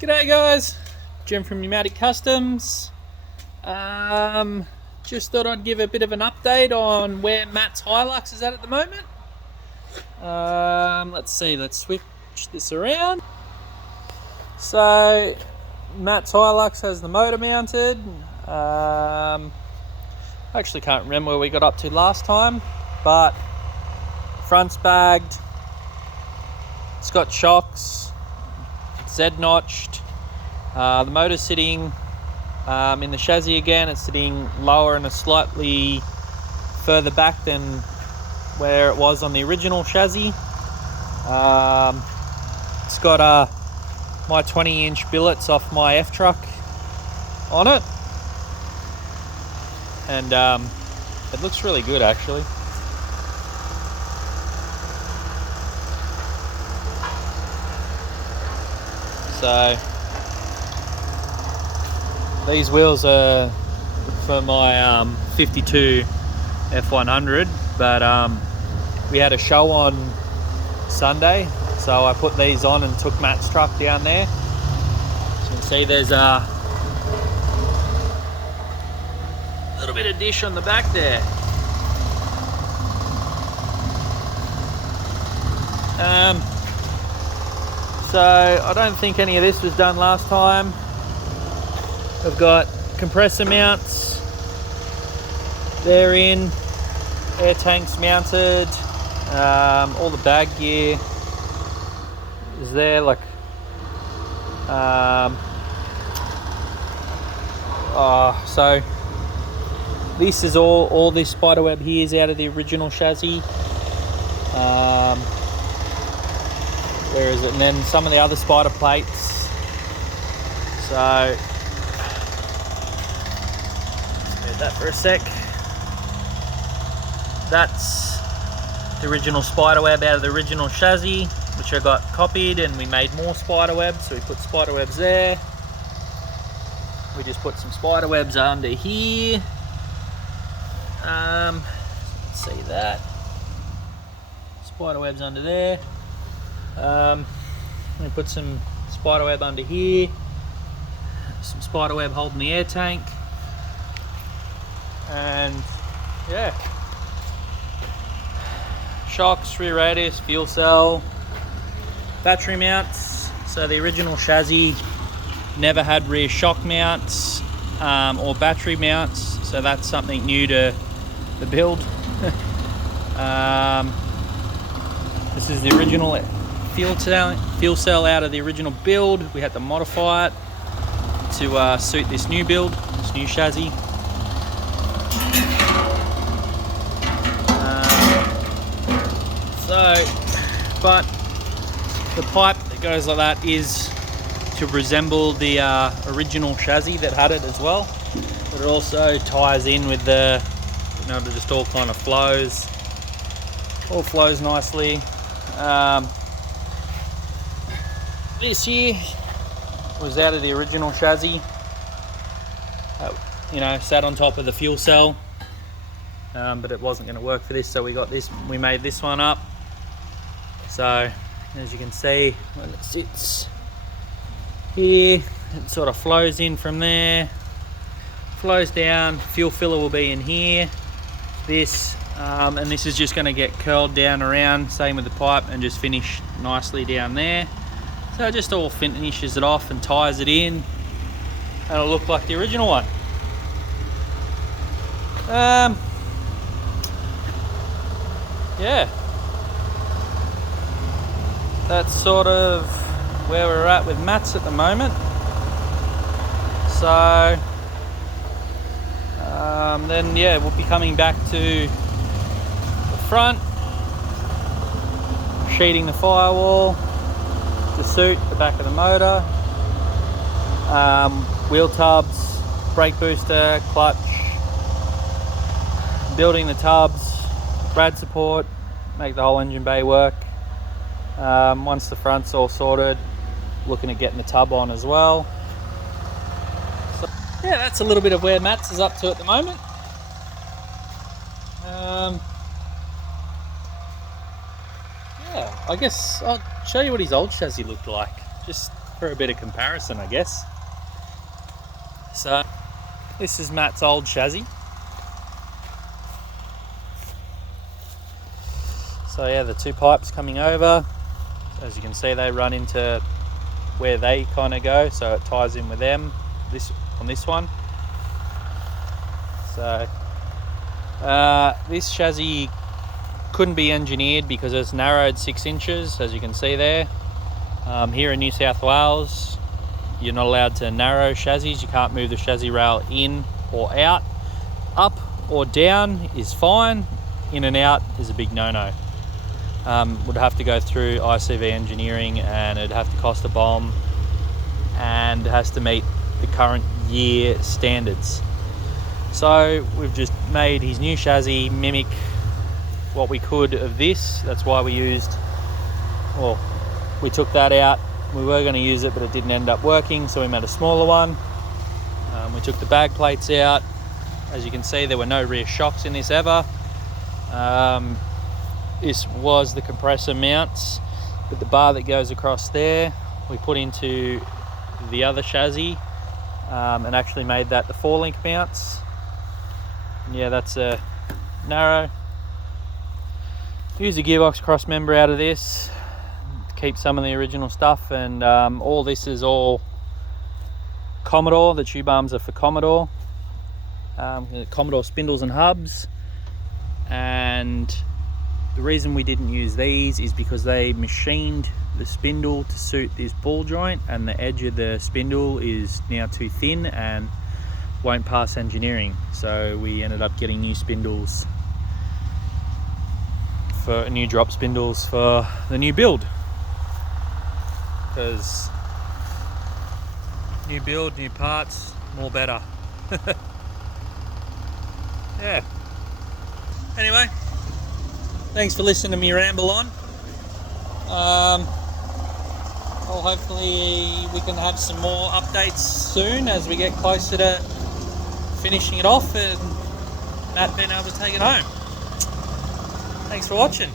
G'day guys, Jim from Pneumatic Customs. Just thought I'd give a bit of an update on where Matt's Hilux is at the moment. Let's see, let's switch this around. So Matt's Hilux has the motor mounted. I actually can't remember where we got up to last time, but front's bagged. It's got shocks, Z-notched. The motor's sitting in the chassis again. It's sitting lower and slightly further back than where it was on the original chassis. It's got my 20-inch billets off my F-truck on it, and it looks really good actually. So these wheels are for my 52 F100, but we had a show on Sunday, so I put these on and took Matt's truck down there. So you can see there's a little bit of dish on the back there. So I don't think any of this was done last time. We've got compressor mounts, they're in, air tanks mounted, all the bag gear is there, like so this is all this spiderweb here is out of the original chassis. Where is it? And then some of the other spider plates. So spare that for a sec. That's the original spiderweb out of the original chassis, which I got copied, and we made more spiderwebs, so we put spiderwebs there. We just put some spiderwebs under here. Let's see that. Spiderwebs under there. We put some spiderweb under here, some spiderweb holding the air tank, and yeah, shocks, rear radius, fuel cell, battery mounts. So the original chassis never had rear shock mounts or battery mounts, so that's something new to the build. This is the original fuel cell out of the original build. We had to modify it to suit this new build, this new chassis. But the pipe that goes like that is to resemble the original chassis that had it as well, but it also ties in with the, you know, it just all kind of flows, nicely. This here was out of the original chassis, you know, sat on top of the fuel cell, but it wasn't going to work for this, so we made this one up. So as you can see, when it sits here, it sort of flows in from there, flows down. Fuel filler will be in here, and this is just going to get curled down around, same with the pipe, and just finish nicely down there. So it just all finishes it off and ties it in, and it'll look like the original one. Yeah, that's sort of where we're at with Matt's at the moment. So then yeah, we'll be coming back to the front, sheeting the firewall to suit the back of the motor, wheel tubs, brake booster, clutch, building the tubs, rad support, make the whole engine bay work. Once the front's all sorted, looking at getting the tub on as well. So yeah, that's a little bit of where Matt's is up to at the moment. Yeah, I guess I'll show you what his old chassis looked like, just for a bit of comparison, I guess. So this is Matt's old chassis. So yeah, the two pipes coming over, as you can see, they run into where they kind of go, so it ties in with them on this one. So this chassis couldn't be engineered because it's narrowed 6 inches, as you can see there. Here in New South Wales, you're not allowed to narrow chassis. You can't move the chassis rail in or out. Up or down is fine. In and out is a big no-no. Would have to go through ICV engineering, and it'd have to cost a bomb, and it has to meet the current year standards. So we've just made his new chassis mimic what we could of this. That's why we took that out. We were going to use it, but it didn't end up working, so we made a smaller one. We took the bag plates out. As you can see, there were no rear shocks in this ever. This was the compressor mounts, but the bar that goes across there we put into the other chassis, and actually made that the 4-link mounts. Yeah, that's a narrow. Use a gearbox cross member out of this to keep some of the original stuff, and all this is all Commodore. The tube arms are for Commodore. Commodore spindles and hubs, and the reason we didn't use these is because they machined the spindle to suit this ball joint, and the edge of the spindle is now too thin and won't pass engineering. So we ended up getting new spindles, for new drop spindles for the new build, because new build, new parts, more better. Yeah. Anyway, thanks for listening to me ramble on. Well, hopefully we can have some more updates soon as we get closer to finishing it off and Matt being able to take it home. Thanks for watching.